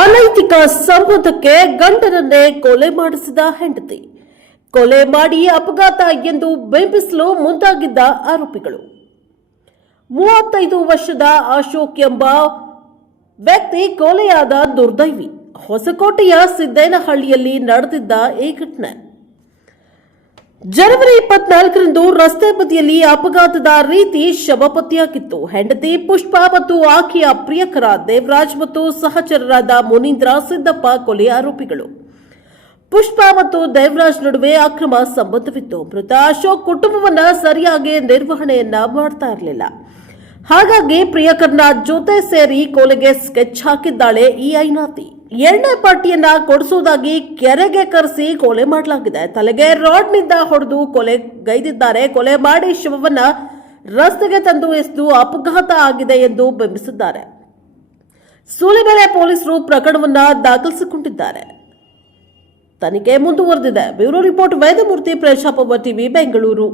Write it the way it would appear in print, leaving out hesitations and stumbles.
ಅನೈತಿಕ ಸಂಬಂಧಕ್ಕೆ ಗಂಡನನ್ನೇ ಕೊಲೆ ಮಾಡಿಸಿದ ಹೆಂಡತಿ, ಕೊಲೆ ಮಾಡಿ ಅಪಘಾತ ಎಂದು ಬಿಂಬಿಸಲು ಮುಂದಾಗಿದ್ದ ಆರೋಪಿಗಳು. 35 ವರ್ಷದ ಅಶೋಕ್ ಎಂಬ ವ್ಯಕ್ತಿ ಕೊಲೆಯಾದ ದುರ್ದೈವಿ. ಹೊಸಕೋಟೆಯ ಸಿದ್ದೇನಹಳ್ಳಿಯಲ್ಲಿ ನಡೆದಿದ್ದ ಈ ಘಟನೆ ಜನವರಿ 24ರಂದು ರಸ್ತೆ ಬದಿಯಲ್ಲಿ ಅಪಘಾತದ ರೀತಿ ಶವ ಪತ್ತೆಯಾಗಿತ್ತು. ಹೆಂಡತಿ ಪುಷ್ಪ ಮತ್ತು ಆಕೆಯ ಪ್ರಿಯಕರ ದೇವರಾಜ್ ಮತ್ತು ಸಹಚರರಾದ ಮುನೀಂದ್ರ ಸಿದ್ದಪ್ಪ ಕೊಲೆ ಆರೋಪಿಗಳು. ಪುಷ್ಪ ಮತ್ತು ದೇವರಾಜ್ ನಡುವೆ ಅಕ್ರಮ ಸಂಬಂಧವಿತ್ತು. ಮೃತ ಅಶೋಕ್ ಕುಟುಂಬವನ್ನ ಸರಿಯಾಗಿ ನಿರ್ವಹಣೆಯನ್ನ ಮಾಡ್ತಾ ಇರಲಿಲ್ಲ. ಹಾಗಾಗಿ ಪ್ರಿಯಕರ್ನ ಜೊತೆ ಸೇರಿ ಕೊಲೆಗೆ ಸ್ಕೆಚ್ ಹಾಕಿದ್ದಾಳೆ ಈ ಐನಾತಿ. ಎಣ್ಣೆ ಪಾರ್ಟಿಯನ್ನ ಕೊಡಿಸುವುದಾಗಿ ಕೆರೆಗೆ ಕರೆಸಿ ಕೊಲೆ ಮಾಡಲಾಗಿದೆ. ತಲೆಗೆ ರಾಡ್ನಿಂದ ಹೊಡೆದು ಕೊಲೆಗೈದಿದ್ದಾರೆ. ಕೊಲೆ ಮಾಡಿ ಶವವನ್ನ ರಸ್ತೆಗೆ ತಂದು ಎಸೆದು ಅಪಘಾತ ಆಗಿದೆ ಎಂದು ಬಿಂಬಿಸಿದ್ದಾರೆ. ಸೂಲಿಬೆಲೆ ಪೊಲೀಸರು ಪ್ರಕರಣವನ್ನ ದಾಖಲಿಸಿಕೊಂಡಿದ್ದಾರೆ. ತನಿಖೆ ಮುಂದುವರೆದಿದೆ. Bureau report Vedamurthy, Prajaprabha TV, Bengaluru.